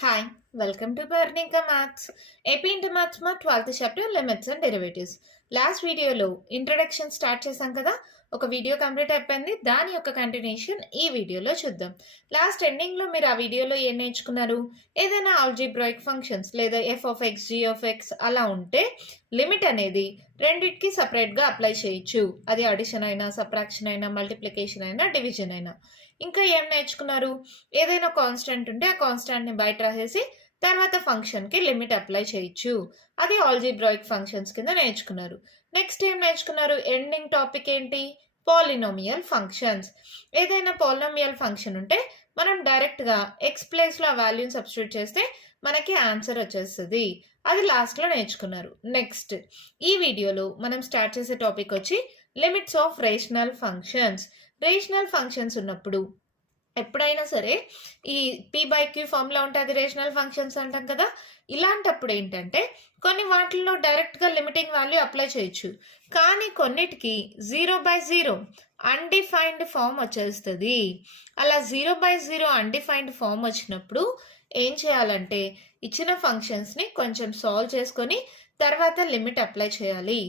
Hi, welcome to Purnika Maths. AP Inter Maths మా 12th chapter limits and derivatives. Last వీడియోలో introduction start చేశాం కదా, ఒక video complete అయిపోయింది. దాని యొక్క కంటిన్యూషన్ ఈ వీడియోలో చూద్దాం. లాస్ట్ ఎండింగ్లో మీరు ఆ వీడియోలో ఏం నేర్చుకున్నారు? ఏదైనా ఆల్జీబ్రాయిక్ ఫంక్షన్స్ లేదా f of x, g of x అలా ఉంటే లిమిట్ అనేది రెండింటికి సపరేట్గా అప్లై చేయొచ్చు. అది అడిషన్ అయినా, సబ్ట్రాక్షన్ అయినా, మల్టిప్లికేషన్ అయినా, డివిజన్ అయినా. ఇంకా ఏం నేర్చుకున్నారు? ఏదైనా కాన్స్టెంట్ ఉంటే ఆ కాన్స్టెంట్ని బయట రాసేసి తర్వాత ఫంక్షన్కి లిమిట్ అప్లై చేయొచ్చు. అది ఆల్జీబ్రాయిక్ ఫంక్షన్స్ కింద నేర్చుకున్నారు. నెక్స్ట్ ఏం నేర్చుకున్నారు? ఎండింగ్ టాపిక్ ఏంటి? Polynomial functions. ఏదైనా పాలినోమియల్ ఫంక్షన్ ఉంటే మనం డైరెక్ట్గా ఎక్స్ ప్లేస్లో ఆ వాల్యూని సబ్స్టిట్యూట్ చేస్తే మనకి ఆన్సర్ వచ్చేస్తుంది. అది లాస్ట్లో నేర్చుకున్నారు. నెక్స్ట్ ఈ వీడియోలో మనం స్టార్ట్ చేసే టాపిక్ వచ్చి limits of rational functions. Rational functions ఉన్నప్పుడు ఎప్పుడైనా సరే ఈ p/q ఫార్ములా ఉంటే అది రేషనల్ ఫంక్షన్స్ అంటాం కదా. ఇలాంటప్పుడు ఏంటంటే కొన్ని వాటిల్లో డైరెక్ట్గా లిమిటింగ్ వాల్యూ అప్లై చేయొచ్చు, కానీ కొన్నిటికి 0/0 అన్డిఫైన్డ్ ఫామ్ వచ్చేస్తుంది. అలా 0/0 అన్డిఫైన్డ్ ఫామ్ వచ్చినప్పుడు ఏం చేయాలంటే ఇచ్చిన ఫంక్షన్స్ని కొంచెం సాల్వ్ చేసుకొని తర్వాత లిమిట్ అప్లై చేయాలి.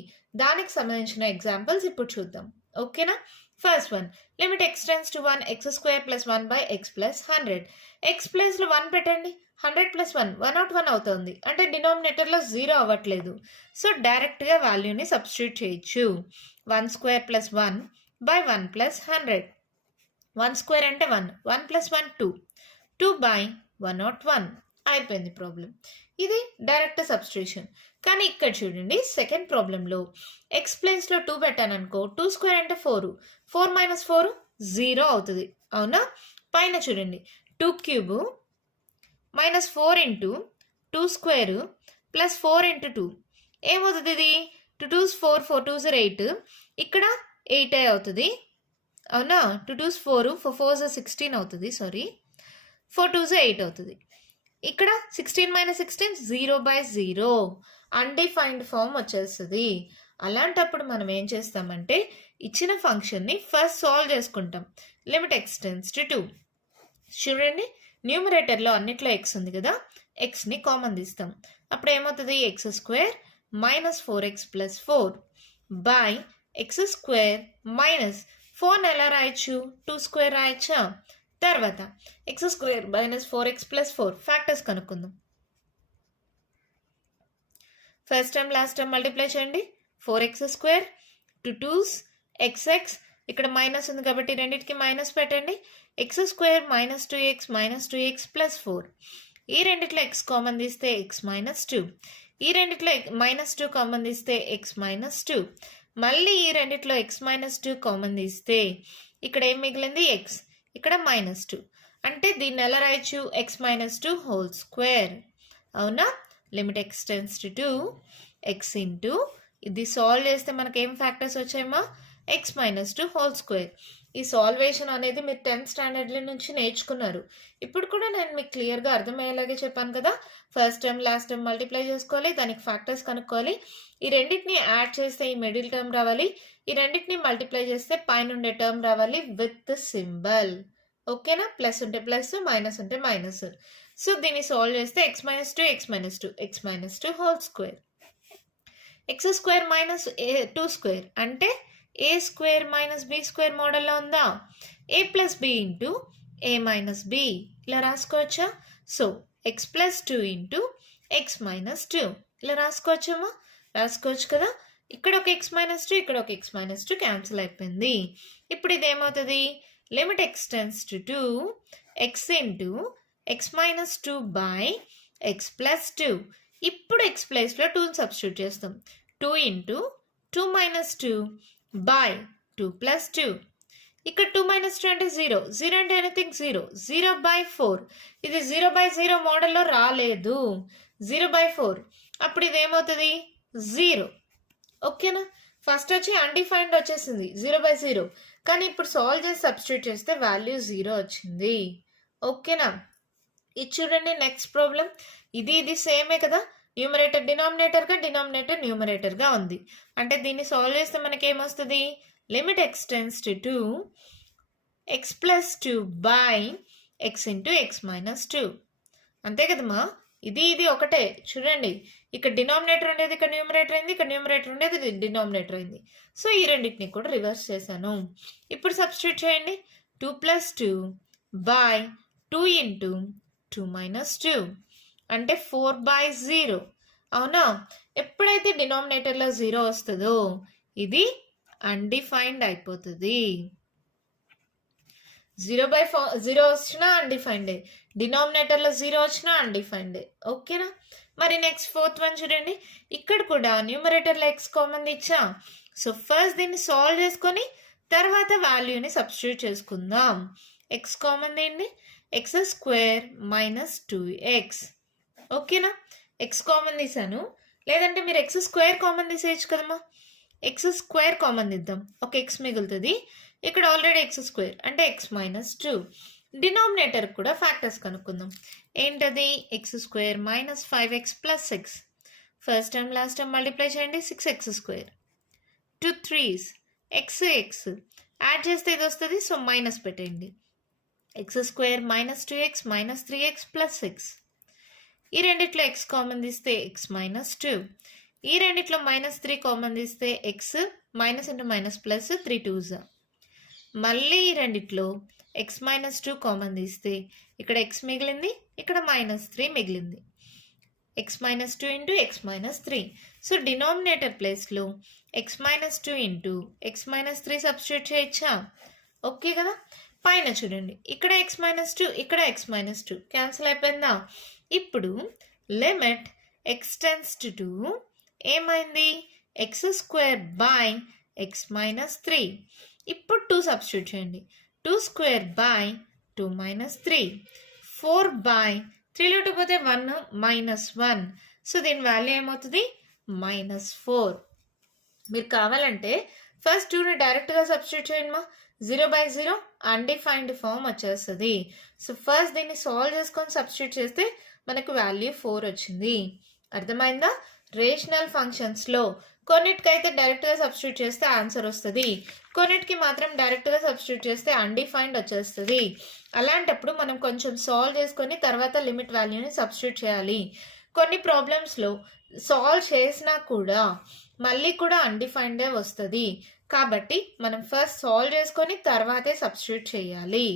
దానికి సంబంధించిన ఎగ్జాంపుల్స్ ఇప్పుడు చూద్దాం. ఓకేనా? First one, limit x tends to 1 x square plus 1 by x plus 100. x ప్లేస్లో 1 పెట్టండి. 100 ప్లస్ 1 101 అవుతుంది. అంటే డినామినేటర్లో 0 అవ్వట్లేదు. సో డైరెక్ట్గా వాల్యూని సబ్స్టిట్యూట్ చేయొచ్చు. 1 square plus 1 by 1 plus 100. 1 square అంటే 1, 1 ప్లస్ 1 2, 2 బై 101 అయిపోయింది ప్రాబ్లం. ఇది డైరెక్ట్ సబ్స్టిట్యూషన్. కానీ ఇక్కడ చూడండి, సెకండ్ ప్రాబ్లంలో ఎక్స్ ప్లేన్స్లో 2 పెట్టాను అనుకో, 2 స్క్వేర్ అంటే 4, 4 మైనస్ 4 0 అవుతుంది. అవునా? పైన చూడండి, 2 cube minus 4 into 2 square plus 4 into 2 ఏమవుతుంది? ఇది 2 2s 4, 4 2s 8, ఇక్కడ 8 అవుతుంది. అవునా? 2 2s 4, 4 4s 16 అవుతుంది. సారీ, 4 2s 8 అవుతుంది. ఇక్కడ 16 మైనస్ 16 0/0 అన్డిఫైన్డ్ ఫామ్ వచ్చేస్తుంది. అలాంటప్పుడు మనం ఏం చేస్తామంటే ఇచ్చిన ఫంక్షన్ని ఫస్ట్ సాల్వ్ చేసుకుంటాం. Limit x tends to 2. చూడండి, న్యూమరేటర్లో అన్నిట్లో ఎక్స్ ఉంది కదా, ఎక్స్ని కామన్ తీస్తాం. అప్పుడు ఏమవుతుంది? X square minus 4x plus 4 by x square minus 4 ఎలా రాయొచ్చు? 2 స్క్వేర్ రాయొచ్చా? తర్వాత x square minus 4x plus 4 factors కనుక్కుందాం. First time last time multiply చేయండి. 4x స్క్వేర్ 2 2s xx, ఇక్కడ మైనస్ ఉంది కాబట్టి రెండింటికి మైనస్ పెట్టండి. X square minus 2x plus 4. ఈ రెండిట్లో x కామన్ తీస్తే x మైనస్ 2. ఈ రెండిట్లో మైనస్ 2 కామన్ తీస్తే x మైనస్ 2. మళ్ళీ ఈ రెండిట్లో x మైనస్ 2 కామన్ తీస్తే ఇక్కడ ఏం మిగిలింది? x. ఇక్కడ మైనస్ 2. అంటే దీన్ని ఎలా రాయొచ్చు? x minus 2 whole square. అవునా? Limit x tends to 2 x into, ఇది సాల్వ్ చేస్తే మనకి ఏం ఫ్యాక్టర్స్ వచ్చాయమ్మా? x minus 2 whole square. ఈ సాల్వేషన్ అనేది మీరు 10th స్టాండర్డ్ నుంచి నేర్చుకున్నారు. ఇప్పుడు కూడా నేను మీకు క్లియర్గా అర్థమయ్యేలాగే చెప్పాను కదా. First time last time multiply చేసుకోవాలి, దానికి ఫ్యాక్టర్స్ కనుక్కోవాలి. ఈ రెండింటిని యాడ్ చేస్తే ఈ మిడిల్ టర్మ్ రావాలి. ఈ రెండింటిని మల్టిప్లై చేస్తే పైన ఉండే టర్మ్ రావాలి విత్ సింబల్. ఓకేనా? ప్లస్ ఉంటే ప్లస్, మైనస్ ఉంటే మైనస్. సో దీన్ని సాల్వ్ చేస్తే x minus 2 x minus 2 whole square. X square minus 2 square అంటే a square minus b square మోడల్లో ఉందా? A plus b into a minus b ఇలా రాసుకోవచ్చా? So x plus 2 into x minus 2 ఇలా రాసుకోవచ్చమ్మా? రాసుకోవచ్చు కదా. ఇక్కడ ఒక ఎక్స్ మైనస్ 2, ఇక్కడ ఒక ఎక్స్ మైనస్ 2 క్యాన్సిల్ అయిపోయింది. ఇప్పుడు ఇది ఏమవుతుంది? Limit x tends to 2 X into x minus 2 by X plus 2. ఇప్పుడు ఎక్స్ ప్లేస్లో 2ని సబ్స్టిట్యూట్ చేస్తాం. 2 ఇంటూ 2 మైనస్ 2 బై 2 ప్లస్ 2. ఇక్కడ 2 మైనస్ 2 అంటే 0, 0 అంటే ఎనీథింగ్ 0, 0/4. ఇది 0/0 మోడల్లో రాలేదు, 0/4. అప్పుడు ఇది ఏమవుతుంది? 0. ఓకేనా? ఫస్ట్ వచ్చి అన్డిఫైన్డ్ వచ్చేసింది 0/0, కానీ ఇప్పుడు సాల్వ్ చేసి సబ్స్టిట్యూట్ చేస్తే వాల్యూ 0 వచ్చింది. ఓకేనా? ఇది చూడండి, నెక్స్ట్ ప్రాబ్లం. ఇది సేమే కదా. న్యూమరేటర్ డినామినేటర్గా, డినామినేటర్ న్యూమరేటర్గా ఉంది. అంటే దీన్ని సాల్వ్ చేస్తే మనకి ఏమొస్తుంది? Limit x tends to 2 X plus 2 by x into x minus 2. అంతే కదమ్మా, ఇది ఒకటే. చూడండి, ఇక్కడ డినామినేటర్ ఉండేది ఇక్కడ న్యూమరేటర్ అయింది, ఇక్కడ న్యూమరేటర్ ఉండేది డినామినేటర్ అయింది. సో ఈ రెండింటిని కూడా రివర్స్ చేశాను. ఇప్పుడు సబ్స్టిట్యూట్ చేయండి. 2 + 2 బై 2 × 2 - 2 అంటే 4/0. అవునా? ఎప్పుడైతే డినామినేటర్లో 0 వస్తుందో ఇది అన్డిఫైన్డ్ అయిపోతుంది. 0/0 వచ్చినా అన్డిఫైన్డే, డినామినేటర్లో 0 వచ్చినా అన్డిఫైన్డే. ఓకేనా? మరి నెక్స్ట్ 4th వన్ చూడండి. ఇక్కడ కూడా న్యూమరేటర్లో x కామన్ ఇచ్చా. సో ఫస్ట్ దీన్ని సాల్వ్ చేసుకొని తర్వాత వాల్యూని సబ్స్టిట్యూట్ చేసుకుందాం. x కామన్ ఏంటి? x² - 2x. ఓకేనా? x కామన్ తీసాను, లేదంటే మీరు x² కామన్ తీసేయచ్చు కదమ్మా. x² కామన్ తీద్దాం, ఒక x మిగులుతుంది. ఇక్కడ ఆల్రెడీ x² అంటే x - 2. డినామినేటర్ కూడా ఫ్యాక్టర్స్ కనుక్కుందాం. ఏంటది? x² - 5x + 6. First time last time multiply చేయండి. 6x². 2 3s x యాడ్ చేస్తే ఇది వస్తుంది. సో మైనస్ పెట్టండి. x² - 2x - 3x + 6. ఈ రెండిట్లో x కామన్ తీస్తే x - 2. ఈ రెండిట్లో -3 కామన్ తీస్తే x minus into minus plus 3 2s. మళ్ళీ ఈ రెండిట్లో x - 2 కామన్ తీస్తే ఇక్కడ x మిగిలింది, ఇక్కడ -3 మిగిలింది. x - 2 × x - 3. సో డినామినేటర్ ప్లేస్లో x - 2 × x - 3 సబ్స్టిట్యూట్ చేయొచ్చా? ఓకే కదా? పైన చూడండి, ఇక్కడ x - 2, ఇక్కడ x - 2 క్యాన్సిల్ అయిపోయిందా? ఇప్పుడు లిమిట్ x → 2 ఏమైంది? x² / x - 3. ఇప్పుడు 2 సబ్స్టిట్యూట్ చేయండి. 2² / 2 - 3. 4/3లో 2 పోతే 1 -1. సో దీని వాల్యూ ఏమవుతుంది? -4. మీరు కావాలంటే ఫస్ట్ 2ని డైరెక్ట్గా సబ్స్టిట్యూట్ చేయండి. 0/0 అన్డిఫైన్డ్ ఫామ్ వచ్చేస్తుంది. సో ఫస్ట్ దీన్ని సాల్వ్ చేసుకొని సబ్స్టిట్యూట్ చేస్తే మనకు వాల్యూ 4 వచ్చింది. అర్థమైందా? రేషనల్ ఫంక్షన్స్లో కొన్నిటికైతే డైరెక్ట్గా సబ్స్టిట్యూట్ చేస్తే ఆన్సర్ వస్తుంది, కొన్నిటికి మాత్రం డైరెక్ట్గా సబ్స్టిట్యూట్ చేస్తే అన్డిఫైన్డ్ వచ్చేస్తుంది. అలాంటప్పుడు మనం కొంచెం సాల్వ్ చేసుకొని తర్వాత లిమిట్ వాల్యూని సబ్స్టిట్యూట్ చేయాలి. కొన్ని ప్రాబ్లమ్స్లో సాల్వ్ చేసినా కూడా మళ్ళీ కూడా అన్డిఫైన్డే వస్తుంది. కాబట్టి మనం ఫస్ట్ సాల్వ్ చేసుకొని తర్వాతే సబ్స్టిట్యూట్ చేయాలి.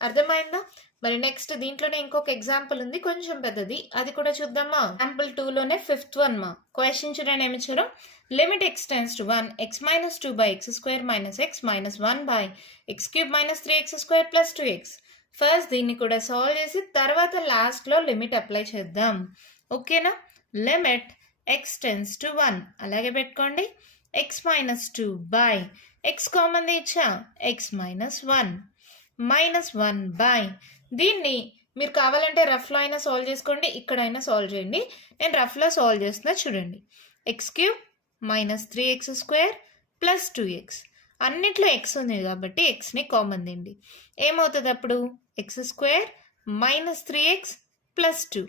అర్థమైందా? మరి నెక్స్ట్ దీంట్లోనే ఇంకొక ఎగ్జాంపుల్ ఉంది, కొంచెం పెద్దది, అది కూడా చూద్దామా? ఎగ్జాంపుల్ 2లోనే 5th వన్ మా క్వశ్చన్ చూడండి. ఏమి ఇచ్చారు? Limit x → 1 x - 2/x² - x - 1/x³ - 3x² + 2x. First దీన్ని కూడా సాల్వ్ చేసి తర్వాత లాస్ట్లో లిమిట్ అప్లై చేద్దాం. ఓకేనా? లిమిట్ x → 1 అలాగే పెట్టుకోండి. x - 2/x కామన్ ఇచ్చా, x - 1 -1/. దీన్ని మీరు కావాలంటే రఫ్లో అయినా సాల్వ్ చేసుకోండి, ఇక్కడైనా సాల్వ్ చేయండి. నేను రఫ్లో సాల్వ్ చేస్తున్నా చూడండి. x³ - 3x² + 2x. అన్నిట్లో x ఉంది కాబట్టి xని కామన్ తీయండి. ఏమవుతుంది అప్పుడు? x² - 3x + 2.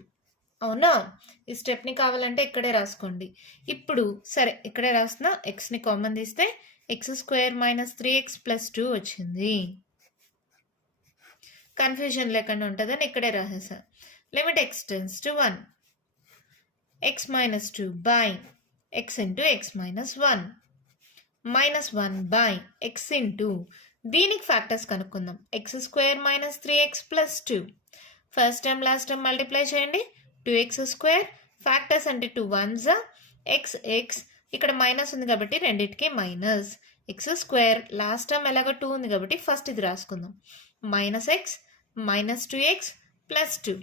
అవునా? ఈ స్టెప్ని కావాలంటే ఇక్కడే రాసుకోండి. ఇప్పుడు సరే ఇక్కడే రాస్తున్నా. xని కామన్ తీస్తే x² - 3x + 2 వచ్చింది. కన్ఫ్యూజన్ లేకుండా ఉంటుందని ఇక్కడే రాసేసా. Limit x → 1 x - 2/x × x - 1 -1/x దీనికి ఫ్యాక్టర్స్ కనుక్కుందాం. x² - 3x + 2. First time last time multiply చేయండి. 2x² ఫ్యాక్టర్స్ అంటే 2 1s x ఇక్కడ మైనస్ ఉంది కాబట్టి రెండింటికి మైనస్. x² లాస్ట్ టైం ఎలాగో 2 ఉంది కాబట్టి ఫస్ట్ ఇది రాసుకుందాం. -x - 2x + 2.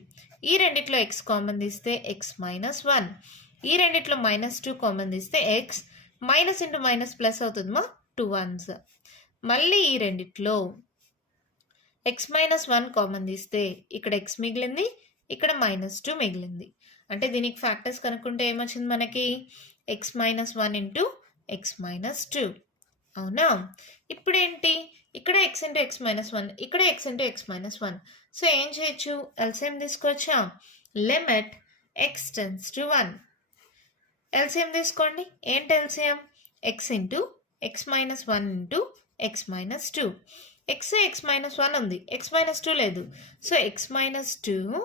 ఈ రెండిట్లో x కామన్ తీస్తే x - 1. ఈ రెండిట్లో -2 కామన్ తీస్తే x minus into minus plus అవుతుందమ్మా, 2 1s. మళ్ళీ ఈ రెండిట్లో x - 1 కామన్ తీస్తే ఇక్కడ x మిగిలింది, ఇక్కడ -2 మిగిలింది. అంటే దీనికి ఫ్యాక్టర్స్ కనుక్కుంటే ఏమొచ్చింది మనకి? x - 1 × x - 2. అవునా? ఇప్పుడు ఏంటి? ఇక్కడ x × x - 1, ఇక్కడ x × x - 1. సో ఏం చేయొచ్చు? ఎల్సిఎం తీసుకోవచ్చా? Limit x → 1. ఎల్సిఎం తీసుకోండి. ఏంటి LCM? x × x - 1 × x - 2. x - 1 ఉంది, x - 2 లేదు. సో x - 2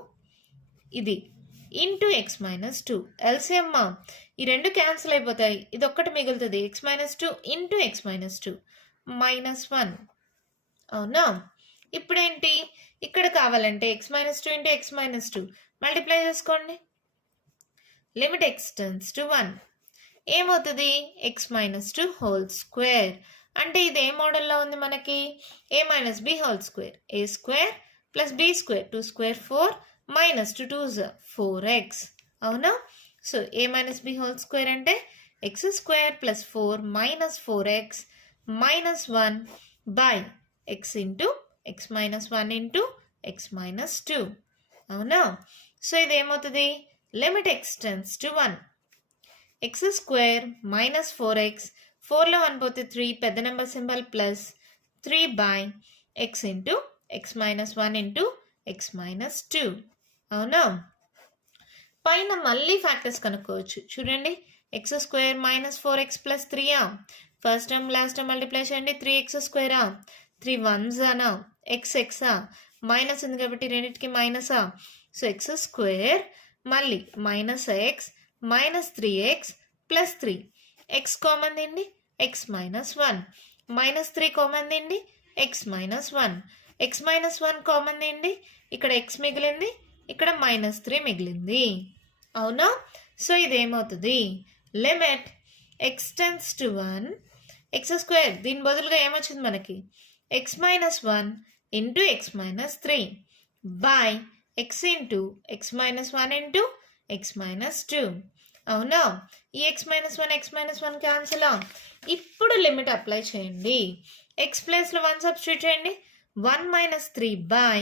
ఇది into x minus two. LCM ఈ రెండు క్యాన్సిల్ అయిపోతాయి, ఇది ఒక్కటి మిగులుతుంది. X minus two into x minus two -1. అవునా? ఇప్పుడేంటి ఇక్కడ కావాలంటే x minus two into x minus two multiply చేసుకోండి. లిమిట్ ఎక్స్ టెన్స్ టు 1 ఏమవుతుంది? X minus two whole square. అంటే ఇది ఏ మోడల్లో ఉంది మనకి? A minus b whole square. A square plus b square, 2 square 4 minus 2 2s 4x. అవునా? So ఏ minus b whole square అంటే X square plus 4 minus 4x minus 1 by x into x minus 1 into x minus 2. అవునా? So ఇది ఏమవుతుంది? Limit x tends to 1. X square minus 4x, 4లో 1 పోతే 3, పెద్ద number symbol plus 3 by x into x minus 1 into x minus 2. అవునా? పైన మళ్ళీ factors కనుక్కోవచ్చు. చూడండి, X square minus 4x plus 3 first term last term multiply చేయండి. 3x square 3 1s X ఎక్సా minus ఉంది కాబట్టి రెండింటికి మైనసా. సో ఎక్స్ స్క్వేర్ మళ్ళీ minus x minus 3x plus 3, x common తిండి ఎక్స్ మైనస్ 1, మైనస్ 3 కామన్ తిండి x minus 1, x minus 1 common తిండి ఇక్కడ ఎక్స్ మిగిలింది, ఇక్కడ మైనస్ 3 మిగిలింది. అవునా? సో ఇదేమవుతుంది? Limit x tends to 1 x square, దీని బదులుగా ఏమొచ్చింది మనకి? X minus 1 into x minus 3 by x into x minus 1 into x minus 2. అవునా? ఈ ఎక్స్ మైనస్ 1 క్యాన్సిల్. ఇప్పుడు లిమిట్ అప్లై చేయండి. ఎక్స్ ప్లేస్లో 1 సబ్స్టిట్యూట్ చేయండి. 1 మైనస్ 3 బై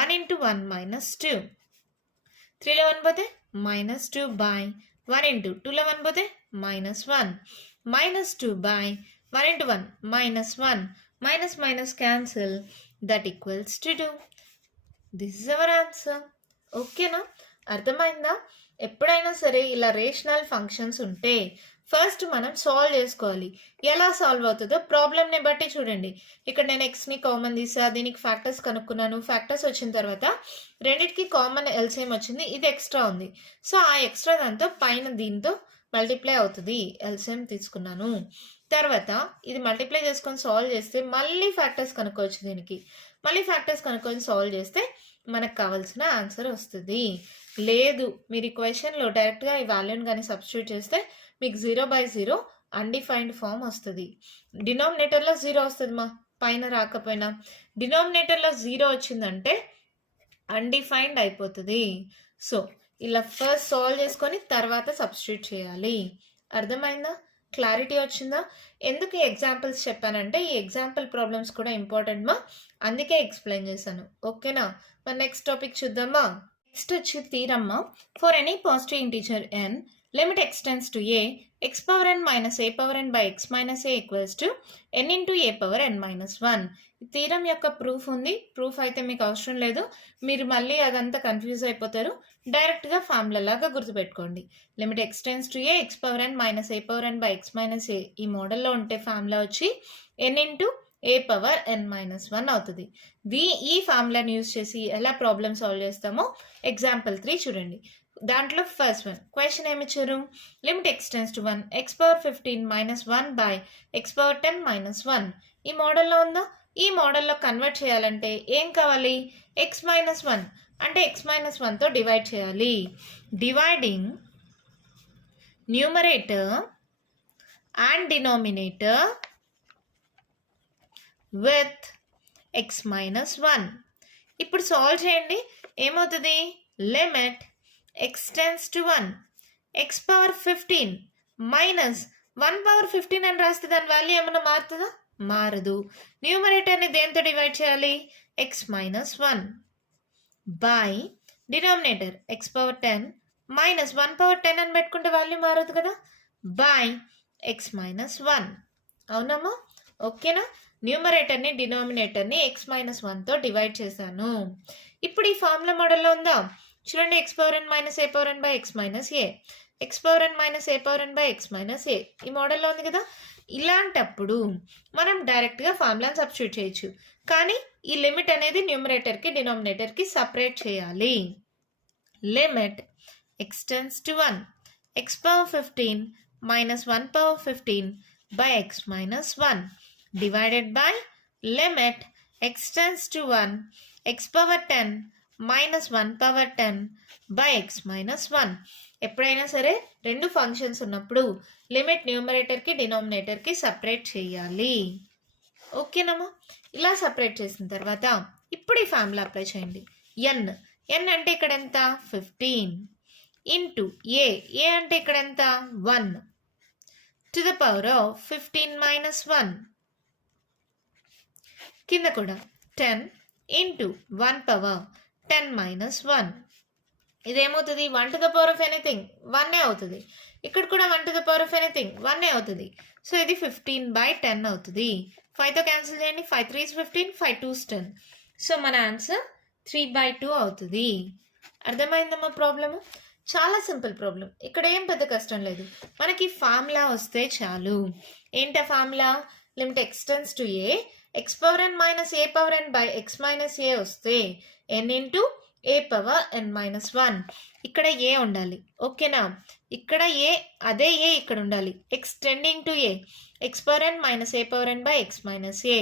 1 ఇంటూ 1 మైనస్ 2. 3లో 1 పోతే మైనస్ 2 బై 1 ఇంటూ 2లో 1 పోతే minus 1 minus 2 by 1 into 1 minus 1 minus minus cancel, that equals to 2. This is our answer. ఓకేనా? అర్థమైందా? ఎప్పుడైనా సరే ఇలా రేషనల్ ఫంక్షన్స్ ఉంటే ఫస్ట్ మనం సాల్వ్ చేసుకోవాలి. ఎలా సాల్వ్ అవుతుందో ప్రాబ్లమ్ని బట్టి చూడండి. ఇక్కడ నేను ఎక్స్ని కామన్ తీసా, దీనికి ఫ్యాక్టర్స్ కనుక్కున్నాను. ఫ్యాక్టర్స్ వచ్చిన తర్వాత రెండింటికి కామన్ ఎల్సిఎం వచ్చింది, ఇది ఎక్స్ట్రా ఉంది. సో ఆ ఎక్స్ట్రా దాంతో పైన దీంతో మల్టిప్లై అవుతుంది, ఎల్సిఎం తీసుకున్నాను. తర్వాత ఇది మల్టిప్లై చేసుకొని సాల్వ్ చేస్తే మళ్ళీ ఫ్యాక్టర్స్ కనుక్కోవచ్చు. దీనికి మళ్ళీ ఫ్యాక్టర్స్ కనుక్కొని సాల్వ్ చేస్తే మనకు కావాల్సిన ఆన్సర్ వస్తుంది. లేదు మీరు ఈ క్వశ్చన్లో డైరెక్ట్గా ఈ వాల్యూని కానీ సబ్స్టిట్యూట్ చేస్తే మీకు 0/0 అన్డిఫైన్డ్ ఫామ్ వస్తుంది. డినామినేటర్లో 0 వస్తుంది పైన రాకపోయినా. డినామినేటర్లో 0 వచ్చిందంటే అన్డిఫైన్డ్ అయిపోతుంది. సో ఇలా ఫస్ట్ సాల్వ్ చేసుకొని తర్వాత సబ్స్టిట్యూట్ చేయాలి. అర్థమైందా? క్లారిటీ వచ్చిందా? ఎందుకు ఈ ఎగ్జాంపుల్స్ చెప్పానంటే ఈ ఎగ్జాంపుల్ ప్రాబ్లమ్స్ కూడా ఇంపార్టెంట్ అందుకే ఎక్స్ప్లెయిన్ చేశాను. ఓకేనా? మరి నెక్స్ట్ టాపిక్ చూద్దామా? నెక్స్ట్ వచ్చి theorem. For any positive integer n limit x tends to a x power n minus a power n by x minus a equals to n into a power n minus 1. Theorem యొక్క proof ఉంది. Proof అయితే మీకు అవసరం లేదు, మీరు మళ్ళీ అదంతా confuse అయిపోతారు. డైరెక్ట్గా ఫార్ములా లాగా గుర్తుపెట్టుకోండి. Limit x tends to a x power n minus a power n by x minus a ఈ మోడల్లో ఉంటే ఫార్ములా వచ్చి n into a power n minus 1 అవుతుంది. ఈ ఫార్ములాని యూజ్ చేసి ఎలా ప్రాబ్లమ్ సాల్వ్ చేస్తామో ఎగ్జాంపుల్ 3 చూడండి. దాంట్లో ఫస్ట్ వన్ క్వశ్చన్ ఏమి ఇచ్చారు? Limit x tends to 1 X power 15 minus 1 by X power 10 minus 1 ఈ మోడల్లో ఉందా? ఈ మోడల్లో కన్వర్ట్ చేయాలంటే ఏం కావాలి? ఎక్స్ మైనస్ 1 అంటే ఎక్స్ మైనస్ 1తో డివైడ్ చేయాలి. Dividing numerator and denominator with X minus 1. ఇప్పుడు సాల్వ్ చేయండి. ఏమవుతుంది? Limit x tends to 1 X power 15 minus 1 power 15 అని రాస్తే దాని వాల్యూ ఏమైనా మారుతుందా? మారదు. న్యూమరేటర్ని దేంతో డివైడ్ చేయాలి? X minus 1 by denominator X power 10 minus 1 power 10 అని పెట్టుకుంటే వాల్యూ మారదు కదా, బై ఎక్స్ మైనస్ 1. అవునమ్మా? ఓకేనా? న్యూమరేటర్ని డినామినేటర్ని ఎక్స్ మైనస్ 1తో డివైడ్ చేశాను. ఇప్పుడు ఈ ఫార్ములా మోడల్లో ఉందా? చూడండి, x power n minus a power n by x minus a, x power n minus a power n by x minus a ఈ మోడల్లో ఉంది కదా. ఇలాంటప్పుడు మనం డైరెక్ట్గా ఫార్ములాని సబ్స్టిట్యూట్ చేయొచ్చు, కానీ ఈ లిమిట్ అనేది న్యూమరేటర్కి డినామినేటర్కి సపరేట్ చేయాలి. Limit x tends to 1 x power 15 minus 1 power 15 by x minus 1 divided by limit x tends to 1 x power 10 minus 1 power 10 by x minus 1. ఎప్పుడైనా సరే రెండు ఫంక్షన్స్ ఉన్నప్పుడు లిమిట్ న్యూమరేటర్కి డినామినేటర్కి సపరేట్ చేయాలి. ఓకేనమ్మా? ఇలా సపరేట్ చేసిన తర్వాత ఇప్పుడు ఈ ఫార్ములా అప్లై చేయండి. ఎన్ అంటే ఇక్కడ ఎంత 15 ఇంటూ ఏ అంటే ఇక్కడ ఎంత 1 to the power of 15 minus 1 కింద కూడా 10 into 1 power 10 minus 1. ఇదేమవుతుంది 1 to the power of anything 1 అవుతుంది. ఇక్కడ కూడా 1 to the power of anything 1 అవుతుంది. సో ఇది 15/10 అవుతుంది. 5తో క్యాన్సిల్ చేయండి. 5 3 15 5 2 10. సో మన ఆన్సర్ 3/2 అవుతుంది. అర్థమైందమ్మా ప్రాబ్లము? చాలా సింపుల్ ప్రాబ్లం. ఇక్కడ ఏం పెద్ద కష్టం లేదు. మనకి ఫార్ములా వస్తే చాలు. ఏంట formula? Limit x tends to a x power n minus a power n by x minus a వస్తే n into a power n minus 1. ఇక్కడ ఏ ఉండాలి. ఓకేనా? ఇక్కడ ఏ అదే ఏ ఇక్కడ ఉండాలి. x tending to a x power n minus a power n by x minus A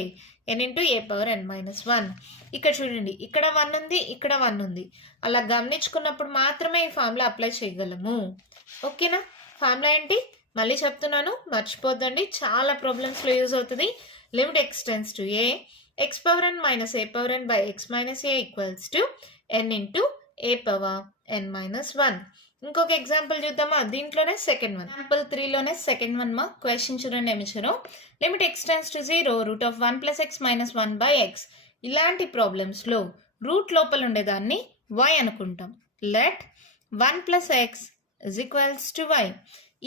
n into a power n minus 1. ఇక్కడ చూడండి, ఇక్కడ 1 ఉంది, ఇక్కడ 1 ఉంది. అలా గమనించుకున్నప్పుడు మాత్రమే ఈ ఫార్ములా అప్లై చేయగలము. ఓకేనా? ఫార్ములా ఏంటి మళ్ళీ చెప్తున్నాను, మర్చిపోద్దండి. చాలా ప్రాబ్లమ్స్లో యూజ్ అవుతుంది. Limit x tends to a x power n minus a power n by x minus a equals to n into a power n minus 1. ఇంకొక ఎగ్జాంపుల్ చూద్దామా? దీంట్లోనే సెకండ్ వన్. ఎగ్జాంపుల్ 3లోనే సెకండ్ వన్ మా question చూడండి ఏమి ఇచ్చారో. Limit x tends to 0 root of 1 plus x minus 1 by x. ఇలాంటి ప్రాబ్లమ్స్లో రూట్ లోపల ఉండేదాన్ని y అనుకుంటాం. Let 1 plus x is equals to y.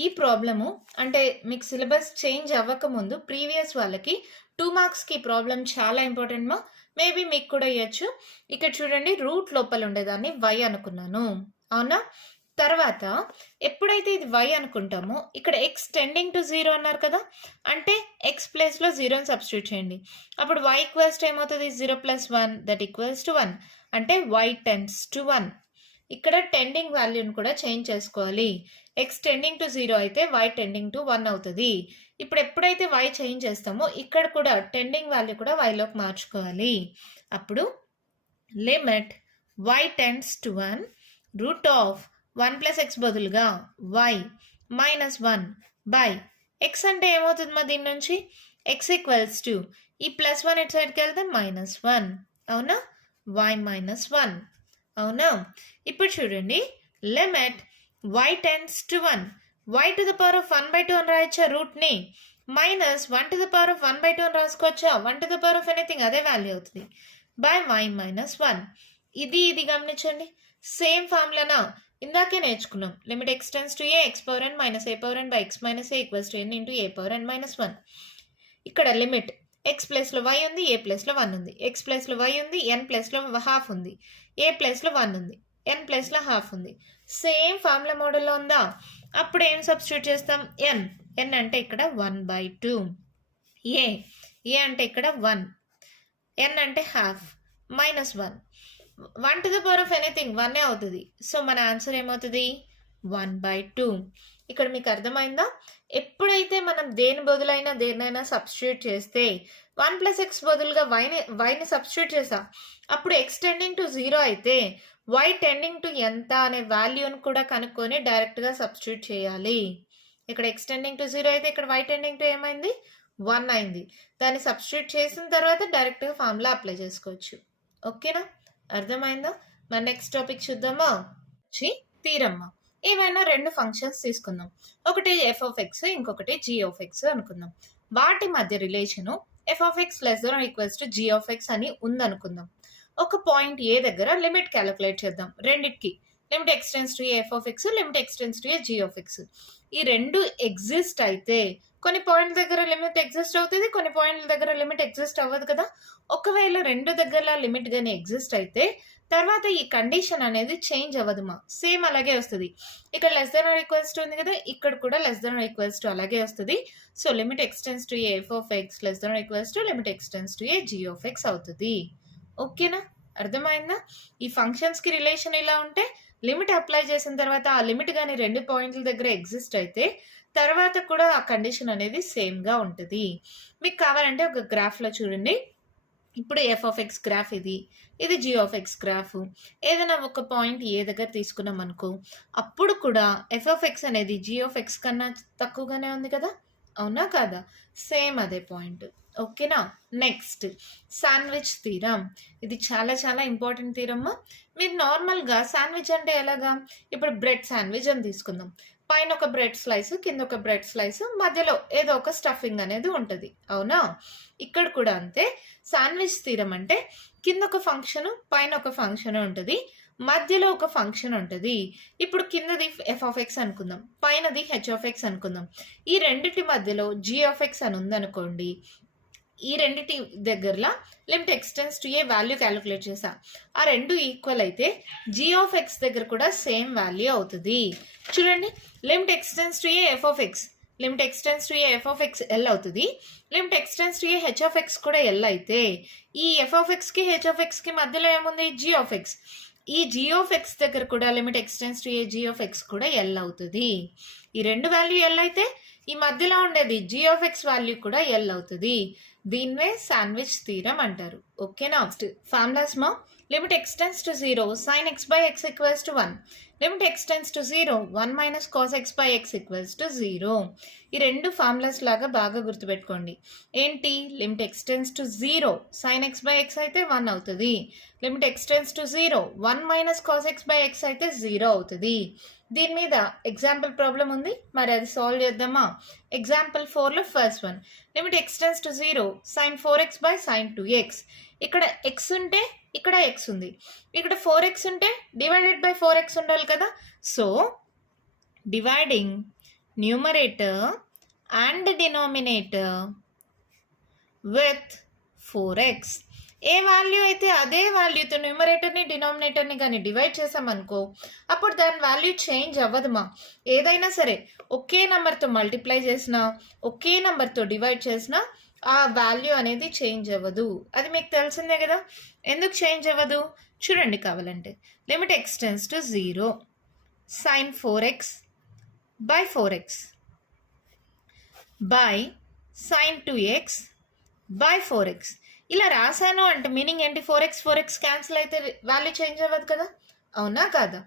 ఈ ప్రాబ్లము అంటే మీకు సిలబస్ చేంజ్ అవ్వకముందు ప్రీవియస్ వాళ్ళకి 2 మార్క్స్కి ఈ ప్రాబ్లం చాలా ఇంపార్టెంట్ మా. మేబీ మీకు కూడా ఇవ్వచ్చు. ఇక్కడ చూడండి, రూట్ లోపల ఉండేదాన్ని y అనుకున్నాను. అవునా? తర్వాత ఎప్పుడైతే ఇది y అనుకుంటామో ఇక్కడ x టెండింగ్ టు 0 అన్నారు కదా, అంటే x ప్లేస్లో 0ని సబ్స్టిట్యూట్ చేయండి. అప్పుడు y ఈక్వల్స్ టు ఏమవుతుంది? 0 ప్లస్ 1 దట్ ఈక్వల్స్ టు 1. అంటే y టెండ్స్ టు 1. ఇక్కడ టెండింగ్ వాల్యూని కూడా చేంజ్ చేసుకోవాలి. x టెండింగ్ టు 0 అయితే y టెండింగ్ టు 1 అవుతుంది. ఇప్పుడు ఎప్పుడైతే y చేంజ్ చేస్తామో ఇక్కడ కూడా టెండింగ్ వాల్యూ కూడా yలోకి మార్చుకోవాలి. అప్పుడు limit y tends to 1 root of 1 plus x బదులుగా y మైనస్ 1 బై x అంటే ఏమవుతుంది మా దీని నుంచి? x ఈక్వల్స్ టు ఈ ప్లస్ 1 ఇటు సైడ్కి వెళ్తే మైనస్ 1. అవునా? y minus 1. అవునా? ఇప్పుడు చూడండి, limit y tends to 1 y to the power of 1/2 అని రాయొచ్చా రూట్ని? Minus 1 to the power of 1/2 అని రాసుకోవచ్చా? 1 to the power of anything అదే వాల్యూ అవుతుంది. By y minus 1. ఇది గమనించండి. సేమ్ ఫార్ములానా ఇందాకే నేర్చుకున్నాం. Limit x tends to a x power n minus a power n by x minus a equals to n into a power n minus 1. ఇక్కడ limit x ప్లేస్లో y ఉంది, ఏ ప్లేస్లో 1 ఉంది. x ప్లేస్లో y ఉంది, n ప్లేస్లో హాఫ్ ఉంది. ఏ ప్లేస్లో 1 ఉంది, n ప్లేస్లో హాఫ్ ఉంది. సేమ్ ఫార్ములా మోడల్లో ఉందా? అప్పుడు ఏం సబ్స్టిట్యూట్ చేస్తాం? n అంటే ఇక్కడ 1/2. ఏ అంటే ఇక్కడ 1, n అంటే half, minus 1. 1 to the power of anything 1 అవుతుంది. సో మన ఆన్సర్ ఏమవుతుంది? 1/2. ఇక్కడ మీకు అర్థమైందా? ఎప్పుడైతే మనం దేని బదులైనా దేన్నైనా సబ్స్టిట్యూట్ చేస్తే 1 ప్లస్ ఎక్స్ బదులుగా వైని సబ్స్టిట్యూట్ చేసాం. అప్పుడు ఎక్స్ టెండింగ్ టు 0 అయితే y టెండింగ్ టు ఎంత అనే వాల్యూని కూడా కనుక్కొని డైరెక్ట్గా సబ్స్టిట్యూట్ చేయాలి. ఇక్కడ ఎక్స్ టెండింగ్ టు 0 అయితే ఇక్కడ y టెండింగ్ టు ఏమైంది? 1 అయింది. దాన్ని సబ్స్టిట్యూట్ చేసిన తర్వాత డైరెక్ట్గా ఫార్ములా అప్లై చేసుకోవచ్చు. ఓకేనా? అర్థమైందా? మన నెక్స్ట్ టాపిక్ చూద్దామా? తీరమ్మ. ఏవైనా రెండు ఫంక్షన్స్ తీసుకుందాం. ఒకటి ఎఫ్ ఆఫ్ ఎక్స్, ఇంకొకటి జీ ఆఫ్ ఎక్స్ అనుకుందాం. వాటి మధ్య relation f of x less than or equals to g of x అని ఉందనుకుందాం. ఒక పాయింట్ ఏ దగ్గర లిమిట్ క్యాలిక్యులేట్ చేద్దాం రెండిటికి. Limit x tends to a f of x, limit x tends to a g of x. ఈ రెండు exist అయితే కొన్ని పాయింట్ల దగ్గర లిమిట్ ఎగ్జిస్ట్ అవుతుంది, కొన్ని పాయింట్ల దగ్గర లిమిట్ ఎగ్జిస్ట్ అవ్వదు కదా. ఒకవేళ రెండు దగ్గర లిమిట్ కానీ ఎగ్జిస్ట్ అయితే తర్వాత ఈ కండిషన్ అనేది చేంజ్ అవ్వదుమా, సేమ్ అలాగే వస్తుంది. ఇక్కడ less than or equals to ఉంది కదా, ఇక్కడ కూడా less than or equals to అలాగే వస్తుంది. So limit x tends to a f of x less than or equals to limit x tends to a g of x అవుతుంది. ఓకేనా? అర్థమైందా? ఈ ఫంక్షన్స్కి రిలేషన్ ఇలా ఉంటే లిమిట్ అప్లై చేసిన తర్వాత ఆ లిమిట్ కానీ 2 పాయింట్ల దగ్గర ఎగ్జిస్ట్ అయితే తర్వాత కూడా ఆ కండిషన్ అనేది సేమ్‌గా ఉంటది. మీకు కావాలంటే ఒక గ్రాఫ్‌లో చూడండి. ఇప్పుడు f(x) గ్రాఫ్ ఇది. ఇది g(x) గ్రాఫ్. ఏదైనా ఒక పాయింట్ ఏ దగ్గర తీసుకున్నామనుకో, అప్పుడు కూడా f(x) అనేది g(x) కన్నా తక్కువగానే ఉంది కదా! అవునా? కాదా? సేమ్ అదే పాయింట్. ఓకేనా? Next sandwich theorem. ఇది చాలా చాలా ఇంపార్టెంట్ థీరమ్. మీరు నార్మల్‌గా శాండ్విచ్ అంటే ఎలాగా? ఇప్పుడు బ్రెడ్ శాండ్విచ్ అని తీసుకుందాం. పైన ఒక బ్రెడ్ స్లైస్, కింద ఒక బ్రెడ్ స్లైస్, మధ్యలో ఏదో ఒక స్టఫింగ్ అనేది ఉంటది. అవునా? ఇక్కడ కూడా అంతే. శాండ్విచ్ థీరమ్ అంటే కింద ఒక ఫంక్షన్, పైన ఒక ఫంక్షన్ ఉంటది. మధ్యలో ఒక ఫంక్షన్ ఉంటది. ఇప్పుడు కిందది f(x) అనుకుందాం. పైనది h(x) అనుకుందాం. ఈ రెండిటి మధ్యలో g(x) అని ఉందనుకోండి. ఈ రెండిటి దగ్గరల limit x tends to a value calculate చేసా. ఆ రెండు ఈక్వల్ అయితే g(x) దగ్గర కూడా సేమ్ వాల్యూ అవుతుంది. చూడండి, limit x tends to A f(x), limit x tends to A f(x) L అవుతుంది. Limit x tends to A h(x) కూడా L అయితే ఈ f(x)కి h(x)కి మధ్యలో ఏముంది? g(x). ఈ g(x) దగ్గర కూడా limit x tends to A g(x) కూడా L అవుతుంది. ఈ రెండు వాల్యూ L అయితే ఈ మధ్యలో ఉండేది g(x) వాల్యూ కూడా L అవుతుంది. దీన్నే శాండ్విచ్ థీరమ్ అంటారు. ఓకేనా? ఫార్ములాస్ మా limit x tends to 0 sin x by x equals to 1. Limit x tends to 0 1 minus cos x by x equals to 0. ఈ రెండు ఫార్ములాస్ లాగా బాగా గుర్తుపెట్టుకోండి. ఏంటి? Limit x tends to 0 sin x by x అయితే 1 అవుతుంది. Limit x tends to 0 1 minus cos x by x అయితే 0 అవుతుంది. దీని మీద ఎగ్జాంపుల్ ప్రాబ్లం ఉంది, మరి అది సాల్వ్ చేద్దామా? ఎగ్జాంపుల్ 4లో first one, limit x tends to 0 sin 4x by sin 2x. ఇక్కడ x ఉంటే ఇక్కడ x ఉంది, ఇక్కడ 4x ఉంటే డివైడెడ్ బై 4x ఉండాలి కదా. So dividing numerator and denominator with 4x. A value అయితే అదే వాల్యూతో న్యూమరేటర్ని డినామినేటర్ని కానీ డివైడ్ చేసామనుకో, అప్పుడు దాని వాల్యూ చేంజ్ అవ్వదుమా. ఏదైనా సరే ఒకే నెంబర్తో మల్టిప్లై చేసినా, ఒకే నెంబర్తో డివైడ్ చేసినా ఆ వాల్యూ అనేది చేంజ్ అవ్వదు. అది మీకు తెలిసిందే కదా. ఎందుకు చేంజ్ అవ్వదు చూడండి కావాలంటే. Limit x tends to 0 sin 4x by 4x by sin 2x by 4x. ఇలా రాశాను అంటే మీనింగ్ ఏంటి? 4x క్యాన్సిల్ అయితే వాల్యూ చేంజ్ అవ్వదు కదా. అవునా కాదా?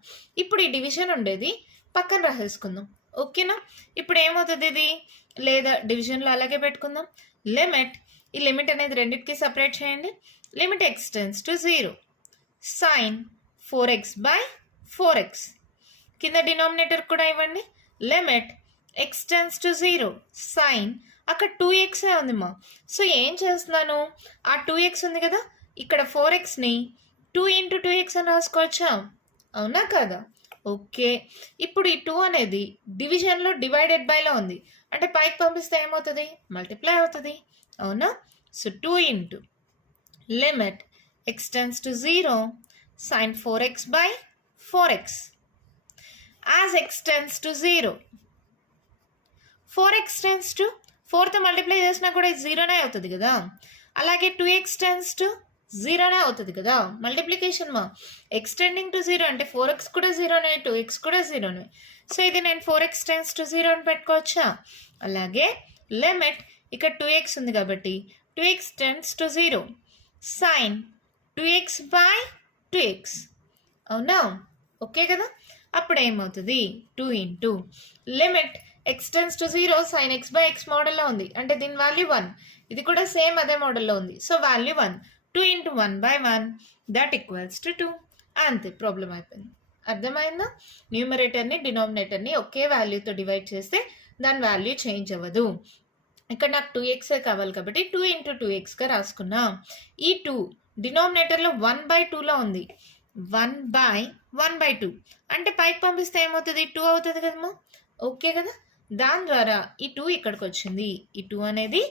ఇప్పుడు ఈ డివిజన్ ఉండేది పక్కన రాసేసుకుందాం. ఓకేనా? ఇప్పుడు ఏమవుతుంది ఇది? లేదా డివిజన్లో అలాగే పెట్టుకుందాం. లిమిట్, ఈ లిమిట్ అనేది రెండింటికి సపరేట్ చేయండి. Limit x tends to 0 sin 4x by 4x. కింద డినామినేటర్ కూడా ఇవ్వండి. లిమిట్ ఎక్స్టెన్స్ టు 0 sin, అక్కడ 2x ఉంది మా. సో ఏం చేస్తున్నాను? ఆ 2x ఉంది కదా, ఇక్కడ 4xని 2 into 2x అని రాసుకోవచ్చా? అవునా కాదా? ఓకే. ఇప్పుడు ఈ 2 అనేది డివిజన్లో డివైడెడ్ బైలో ఉంది, అంటే పైకి పంపిస్తే ఏమవుతుంది? మల్టిప్లై అవుతుంది. అవునా? So 2 into limit x tends to 0 sin 4x by 4x as x tends to 0. 4x tends to 4తో మల్టిప్లై చేసినా కూడా ఇది 0నే అవుతుంది కదా. అలాగే 2x టెన్స్ టు 0నే అవుతుంది కదా. మల్టిప్లికేషన్ మా ఎక్స్టెండింగ్ టు 0 అంటే 4x కూడా 0నే, 2x కూడా 0నే. సో ఇది నేను 4x టెన్స్ టు 0 అని పెట్టుకోవచ్చా? అలాగే లిమిట్, ఇక్కడ 2x ఉంది కాబట్టి 2x tense to 0 sin 2x by 2x. అవునా? ఓకే కదా. అప్పుడు ఏమవుతుంది? 2 into limit x tends to 0 sin x by x మోడల్లో ఉంది, అంటే దీని వాల్యూ 1. ఇది కూడా సేమ్ అదే మోడల్లో ఉంది, so value 1. 2 into 1 by 1 that equals to 2. అంతే, ప్రాబ్లం అయిపోయింది. అర్థమైందా? న్యూమరేటర్ని డినామినేటర్ని ఒకే వాల్యూతో డివైడ్ చేస్తే దాని వాల్యూ చేంజ్ అవ్వదు. ఇక్కడ నాకు 2x కావాలి కాబట్టి 2 into 2xగా రాసుకున్నా. ఈ 2 డినామినేటర్లో 1/2లో ఉంది. 1/2 అంటే పైకి పంపిస్తే ఏమవుతుంది? 2 అవుతుంది కదమ్మా. ఓకే కదా. దాని ద్వారా ఈ 2 ఇక్కడికి వచ్చింది, ఈ 2 అనేది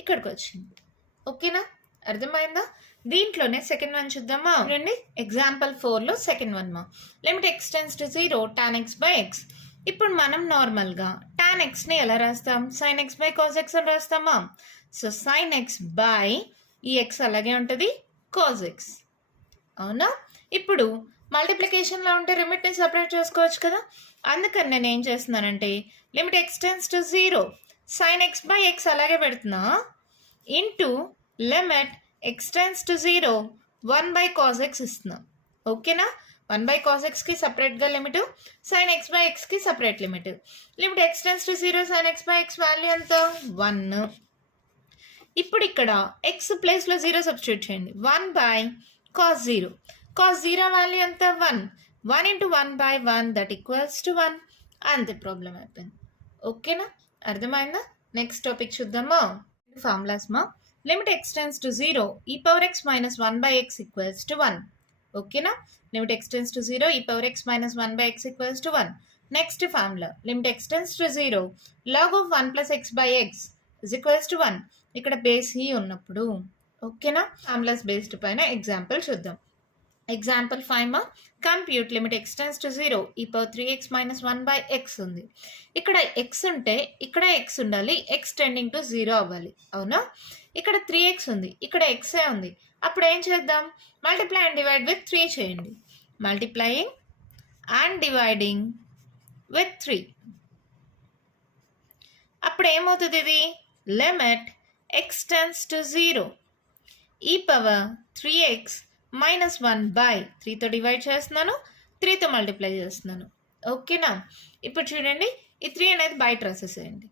ఇక్కడికి వచ్చింది. ఓకేనా? అర్థమైందా? దీంట్లోనే సెకండ్ వన్ చూద్దామా. చూడండి, ఎగ్జాంపుల్ 4లో సెకండ్ వన్ మా. Limit x tends to 0 tan x by x. ఇప్పుడు మనం నార్మల్గా tan xని ఎలా రాస్తాం? sin x by cos x అని రాస్తామా. సో sin x by ఈ x అలాగే ఉంటుంది cos x. అవునా? ఇప్పుడు మల్టిప్లికేషన్లో ఉంటే లిమిట్ని సపరేట్ చేసుకోవచ్చు కదా. అందుకని నేను ఏం చేస్తున్నానంటే limit x tends to 0 sin x by x అలాగే పెడుతున్నా into limit x tends to 0 1 by cos x ఇస్తున్నా. ఓకేనా, 1 బై కాస్ ఎక్స్కి సపరేట్గా లిమిట్, సైన్ ఎక్స్ బై ఎక్స్కి separate limit. Limit x tends to 0 sine x by x value ఎంత 1. ఇప్పుడు ఇక్కడ ఎక్స్ ప్లేస్లో 0 సబ్స్టిట్యూట్ చేయండి. 1 బై కాస్ 0, కాస్ 0 వాల్యూ ఎంత 1, 1 into 1 by 1 that equals to 1. అంతే, ప్రాబ్లం అయిపోయింది. ఓకేనా, అర్థమైందా? నెక్స్ట్ టాపిక్ చూద్దామా. ఫార్ములాస్ మా లిమిట్ ఎక్స్ టెన్స్ టు 0 ఈ power x minus 1 by x equals to 1. ఓకేనా, లిమిట్ ఎక్స్ టెన్స్ టు 0 ఈ power x minus 1 by x equals to 1. Next formula limit x tends to 0 log of 1 plus x by x is equals to 1. ఇక్కడ base ఈ ఉన్నప్పుడు. ఓకేనా, formulas based పైన example చూద్దాం. Example 5 మా compute limit x tends to 0 ఈ power 3x minus 1 by x ఉంది. ఇక్కడ ఎక్స్ ఉంటే ఇక్కడ ఎక్స్ ఉండాలి, ఎక్స్ టెండింగ్ టు 0 అవ్వాలి. అవునా, ఇక్కడ 3x ఉంది, ఇక్కడ ఎక్సే ఉంది. అప్పుడు ఏం చేద్దాం, మల్టిప్లై అండ్ డివైడ్ విత్ 3 చేయండి. Multiplying and dividing with 3. అప్పుడు ఏమవుతుంది, ఇది లిమిట్ ఎక్స్ టెన్స్ టు 0 ఈ పవర్ 3x మైనస్ 1 బై 3తో డివైడ్ చేస్తున్నాను, 3తో మల్టిప్లై చేస్తున్నాను. ఓకేనా, ఇప్పుడు చూడండి ఈ 3 అనేది బయట రాసేసేయండి.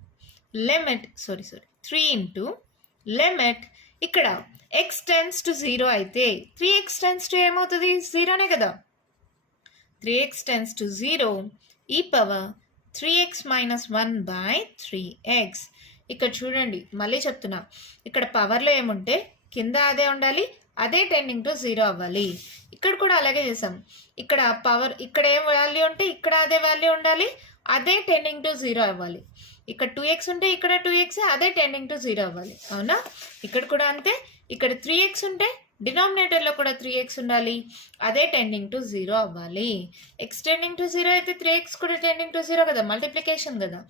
లిమిట్ 3 ఇంటూ లిమిట్ ఇక్కడ ఎక్స్ టెన్స్ టు 0 అయితే 3x టెన్స్ టు ఏమవుతుంది 0నే కదా. 3x టెన్స్ టు 0 ఈ power 3x minus 1 by 3x. ఇక్కడ చూడండి, మళ్ళీ చెప్తున్నా, ఇక్కడ పవర్లో ఏముంటే కింద అదే ఉండాలి, అదే టెండింగ్ టు 0 అవ్వాలి. ఇక్కడ కూడా అలాగే చేసాం, ఇక్కడ పవర్ ఇక్కడ ఏం వాల్యూ ఉంటే ఇక్కడ అదే వాల్యూ ఉండాలి, అదే టెండింగ్ టు 0 అవ్వాలి. ఇక్కడ 2x ఉంటే ఇక్కడ 2x అదే టెండింగ్ టు 0 అవ్వాలి. అవునా, ఇక్కడ కూడా అంతే, ఇక్కడ 3x ఉంటే డినామినేటర్లో కూడా 3x ఉండాలి, అదే టెండింగ్ టు 0 అవ్వాలి. ఎక్స్ టెండింగ్ టు 0 అయితే 3x కూడా టెండింగ్ టు 0 కదా, మల్టిప్లికేషన్ కదా.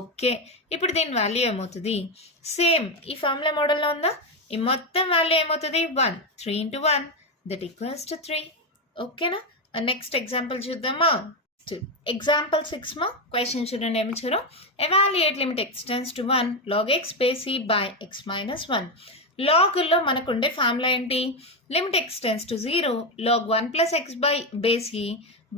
ఓకే, ఇప్పుడు దీని వాల్యూ ఏమవుతుంది, సేమ్ ఈ ఫార్ములా మోడల్లో ఉందా, ఈ మొత్తం వాల్యూ ఏమవుతుంది 1, 3 ఇంటూ 1 దట్ ఈక్వల్స్ టు 3. ఓకేనా, నెక్స్ట్ ఎగ్జాంపుల్ చూద్దామా. ఎగ్జాంపుల్ 6 మా క్వశ్చన్ చూడండి ఏమి ఇచ్చారో. Evaluate limit x tends to 1 log x base e by x minus 1. లాగ్లో మనకు ఉండే ఫార్ములా ఏంటి, limit x tends to 0 log 1 plus x by base e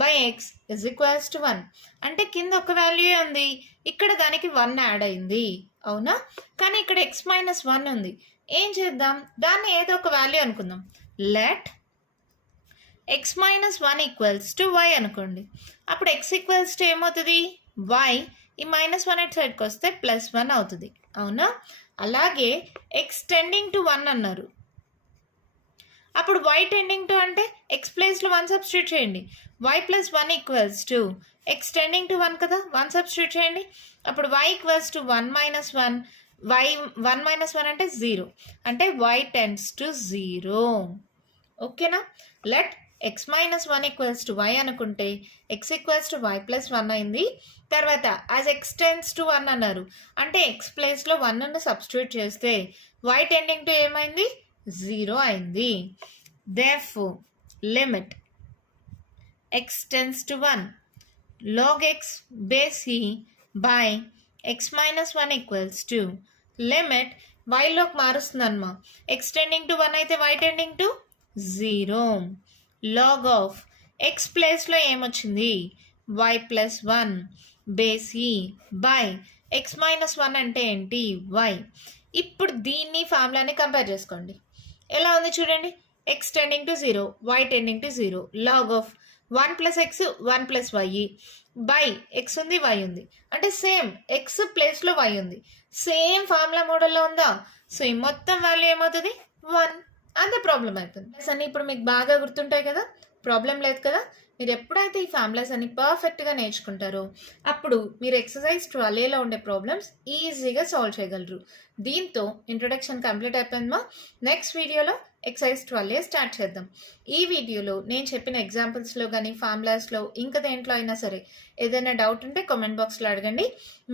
by x is equals to 1. అంటే కింద ఒక వాల్యూ ఉంది, ఇక్కడ దానికి 1 యాడ్ అయింది. అవునా, కానీ ఇక్కడ ఎక్స్ మైనస్ 1 ఉంది. ఏం చేద్దాం, దాన్ని ఏదో ఒక వాల్యూ అనుకుందాం. Let x minus 1 equals to y అనుకోండి. అప్పుడు ఎక్స్ ఈక్వల్స్ టు ఏమవుతుంది వై, ఈ మైనస్ 1 ఎట్ సైడ్కి వస్తే ప్లస్ 1 అవుతుంది. అవునా, అలాగే ఎక్స్ టెండింగ్ టు 1 అన్నారు, అప్పుడు వై టెండింగ్ టు అంటే ఎక్స్ ప్లేస్లో 1 సబ్స్టిట్యూట్ చేయండి. Y plus 1 equals to x tending to 1 కదా, 1 సబ్స్టిట్యూట్ చేయండి. అప్పుడు y equals to 1 minus 1, y 1 minus 1 అంటే 0, అంటే వై టెన్స్ టు 0. ఓకేనా, let x minus 1 equals to y అనుకుంటే x equals to y plus 1 అయింది. తర్వాత యాజ్ ఎక్స్ టెన్స్ టు 1 అన్నారు, అంటే ఎక్స్ ప్లేస్లో 1ను సబ్స్టిట్యూట్ చేస్తే వై టెండింగ్ టు ఏమైంది 0 అయింది. Therefore limit x tends to 1 log x base e by x minus 1 equals to limit వైలోకి మారుస్తుందన్నమా. ఎక్స్ టెండింగ్ టు 1 అయితే y tending to 0 log of x ప్లేస్లో ఏమొచ్చింది y plus 1 base e by x minus 1 అంటే ఏంటి why. ఇప్పుడు దీన్ని ఫార్ములాని compare చేసుకోండి, ఎలా ఉంది చూడండి. X tending to 0 y tending to 0 log of 1 plus x 1 plus y by x ఉంది వై ఉంది, అంటే సేమ్ ఎక్స్ ప్లేస్లో వై ఉంది, సేమ్ ఫార్ములా మోడల్లో ఉందా. సో ఈ మొత్తం వాల్యూ ఏమవుతుంది 1. అంతే ప్రాబ్లం అవుతుంది. అన్నీ ఇప్పుడు మీకు బాగా గుర్తుంటాయి కదా, ప్రాబ్లం లేదు కదా. మీరు ఎప్పుడైతే ఈ ఫార్ములాస్ అన్ని పర్ఫెక్ట్గా నేర్చుకుంటారో అప్పుడు మీరు ఎక్సర్సైజ్ 12లో ఉండే ప్రాబ్లమ్స్ ఈజీగా సాల్వ్ చేయగలరు. దీంతో ఇంట్రొడక్షన్ కంప్లీట్ అయిపోయిందమ్మా. నెక్స్ట్ వీడియోలో ఎక్సర్సైజ్ 12 స్టార్ట్ చేద్దాం. ఈ వీడియోలో నేను చెప్పిన ఎగ్జాంపుల్స్లో కానీ ఫార్ములాస్లో ఇంకా దేంట్లో అయినా సరే ఏదైనా డౌట్ ఉంటే కామెంట్ బాక్స్లో అడగండి.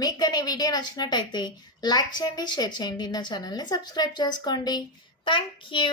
మీకు కానీ ఈ వీడియో నచ్చినట్టయితే లైక్ చేయండి, షేర్ చేయండి, నా ఛానల్ని సబ్స్క్రైబ్ చేసుకోండి. Thank you.